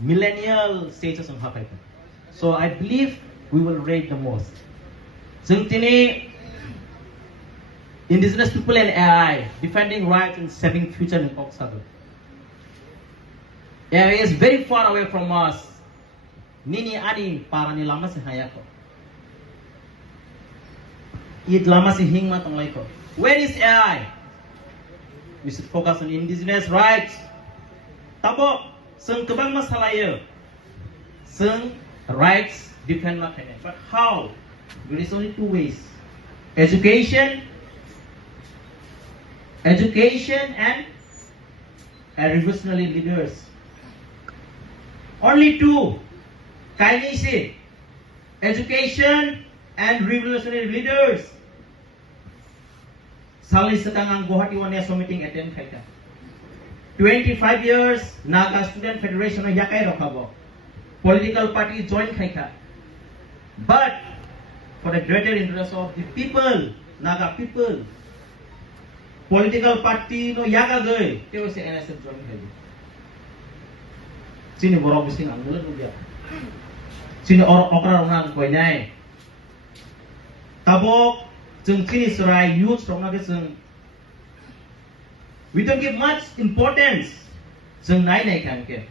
millennial stages on hapai. So I believe we will rate the most. Tini indigenous people and AI defending rights and saving future in Oxago. AI is very far away from us. Nini ani parani lama si hayako. It lama si hingma tong laiko. Where is AI? We should focus on indigenous rights. Tabo sung kebang masalaya. Sung rights defend makanya. But how? There is only two ways. Education and revolutionary leaders. Only two. Kainwi, education and revolutionary leaders. Sali sedang ang Guwahati One National Meeting attend kaita. 25 years Naga Student Federation of yakai rokabo. Political party join kaita. But for the greater interest of the people, Naga people, political party no yaga gay. Kaya si NSF join kaita. Sini borok bising ang mulut dia. Sini orang orang kau ni. Tabok jeng sini serai youth from naga jeng. We don't give much importance jeng nai kan ke.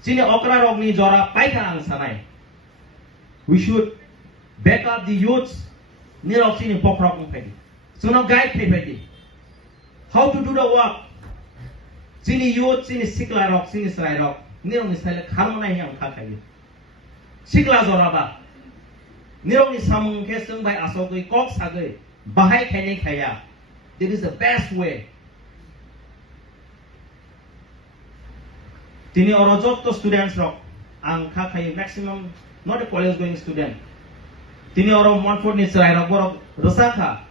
Sini orang ni jora pai kan ang sanai. We should back up the youths. Ni rok sini pokrok ng pedi. So no guide pedi. How to do the work? Sini youth sini sikla rok sini serai rok. Ni rok ni serai harmoni yang kakai. Sikla zoraba. Nirong ni samung keseng by asogui kok sagui. Bahai kene kaya. This is the best way. Tini orojok to students rock. Ang kakai maximum not a college going student. Tini oro Montfort ni serai rock borok Sakha.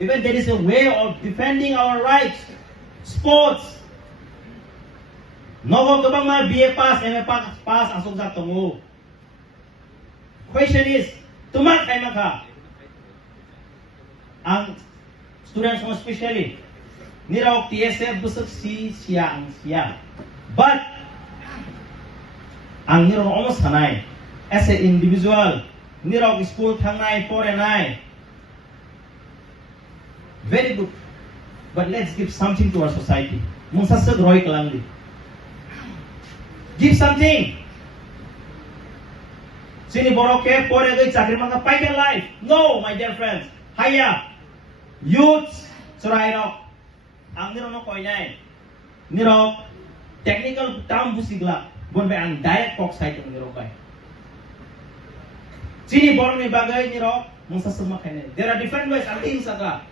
Even there is a way of defending our rights. Sports. Nogo kabang ma BA pass, MA pass asok sa Tongo. Question is, tumak kay maka. Ang students mo especially, niraw TSF busog siya. But ang niraw almost hanay. As an individual, niraw school thangnay, forenay. Very good. But let's give something to our society. Mung sasag roy kalang. Give something. Sini boroke pore gay chakri mga paika life. No, my dear friends. Haya. Youth surai rok. Ang niro no koinay. Niro technical term busigla. Bon ba ang diet cock site ng niro bay. Sini borong ni bagay niro mung sasama kay. There are different ways ang tin saka.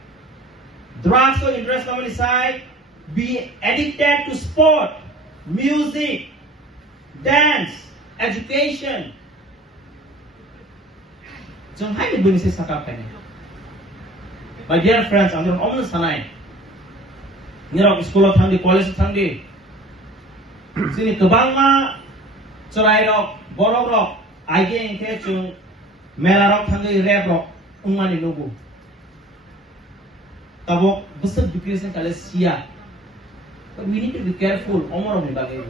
Drugs or interest naman side. Be addicted to sport, music, dance, education. So, how do you say Sakha? My dear friends, I'm going to say, nirok school of Tangi, college of Tangi. Sini tubang ma, surai rok, borok rok, aige ingke chung, mela rok Tangi rep rok, umani lugu. Tabok besar education kali sia. But we need to be careful. Omor ni bagay.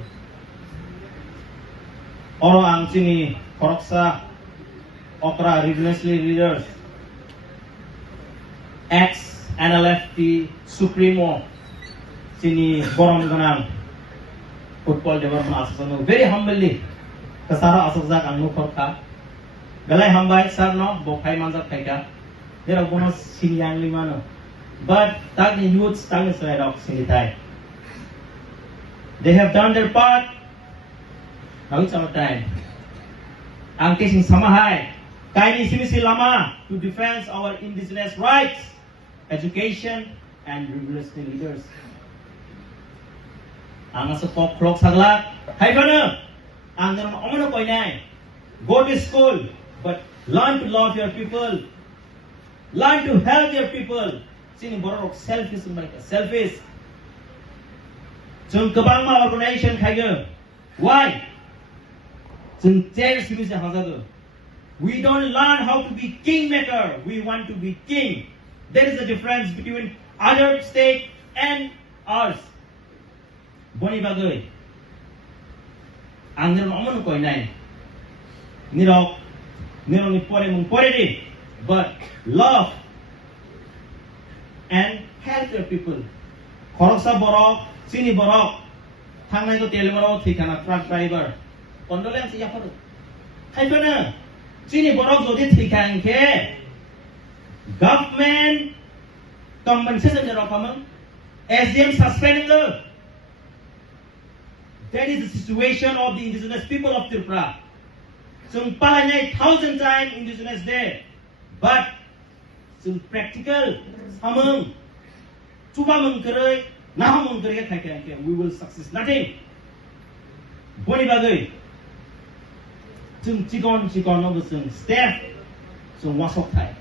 Oro ang sini koroksa okra revolutionary leaders ex NLFT Supremo sini borong ganang football development association very humbly kasara asokzak ang nukor ka galay hambay sar no bokai manjak kaita dera bonus sinyang limano but tag ni youth tag sa rock sinitai. They have done their part. Now it's our time. Ang kising samahay, Kainwi si Lama to defend our indigenous rights, education, and revolutionary leaders. Ang asupok krok saglat, hay bana, ang naman omano ko inay, go to school, but learn to love your people, learn to help your people. Sini borok selfish mereka, selfish. Jung kabang ma organization kaya. Why? Jung chairs sini sa hazado. We don't learn how to be kingmaker. We want to be king. There is a difference between other state and ours. boni bagui ang nirong amon ko inay nirong ni pore di but love and help your people khoroksa borok sini borok thangnai ko tel borok thikana truck driver condolence ya photo khaibana sini borok jodi thikangke government compensation nirok kamang SDM suspending the that is the situation of the indigenous people of Tiprasa. So palanya 1,000 times indigenous day, but so practical hamung chuba mung kerai na mung kerai khai we will success nothing. Boni bagui chung chikon of the step so wasok thai.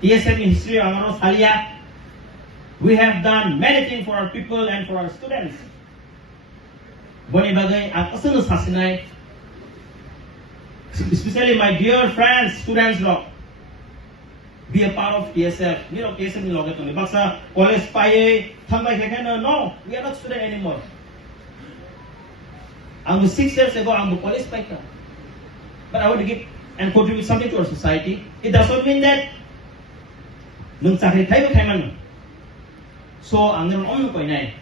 TSM in history amaro salia we have done many things for our people and for our students. Boni bagai ang asal sasinai, especially my dear friends, students, be a part of TSF. Ni TSF ni logat ni. Baksa college paye, thambai kaya no, we are not student anymore. Ang 6 years ago, ang college paye ka. But I want to give and contribute something to our society. It does not mean that nung sakri tayo man. So ang naman ko inay.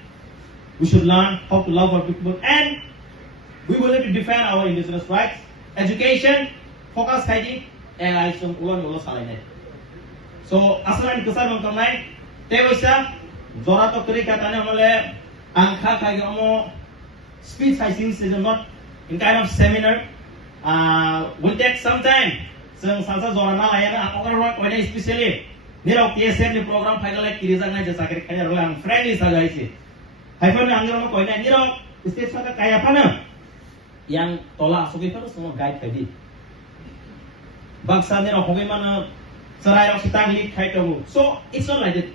We should learn how to love our people and we will need to defend our indigenous rights. Education, focus kaji, and I some ulo salai. So asalan kusar mong kamay, tayo isa, zora to kiri katanya mole, angka kaji mo, speech I think is not in kind of seminar. Will take some time. So sansa zora na layan ako karwa ko na especially. Nilok TSM ni program final like kirizang na jasa kiri kanya rulang friendly sa guys. Haifan na angin mo ko ina nilok stage sa kaya pa na yang tola sugi pa semua guide tadi. Baksa nilok hogi mana sarai rok kita gili khai tamu. So it's not like that.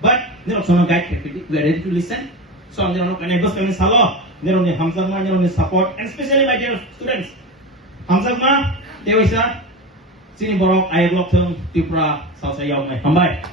But nilok semua guide tadi. We are ready to listen. So angin mo kena bos kami salo. Nilok ni hamzagma nilok ni support and especially my dear students. Hamzagma dewasa sini borok air blok tung Tiprasa sa yaw mai. Hambai.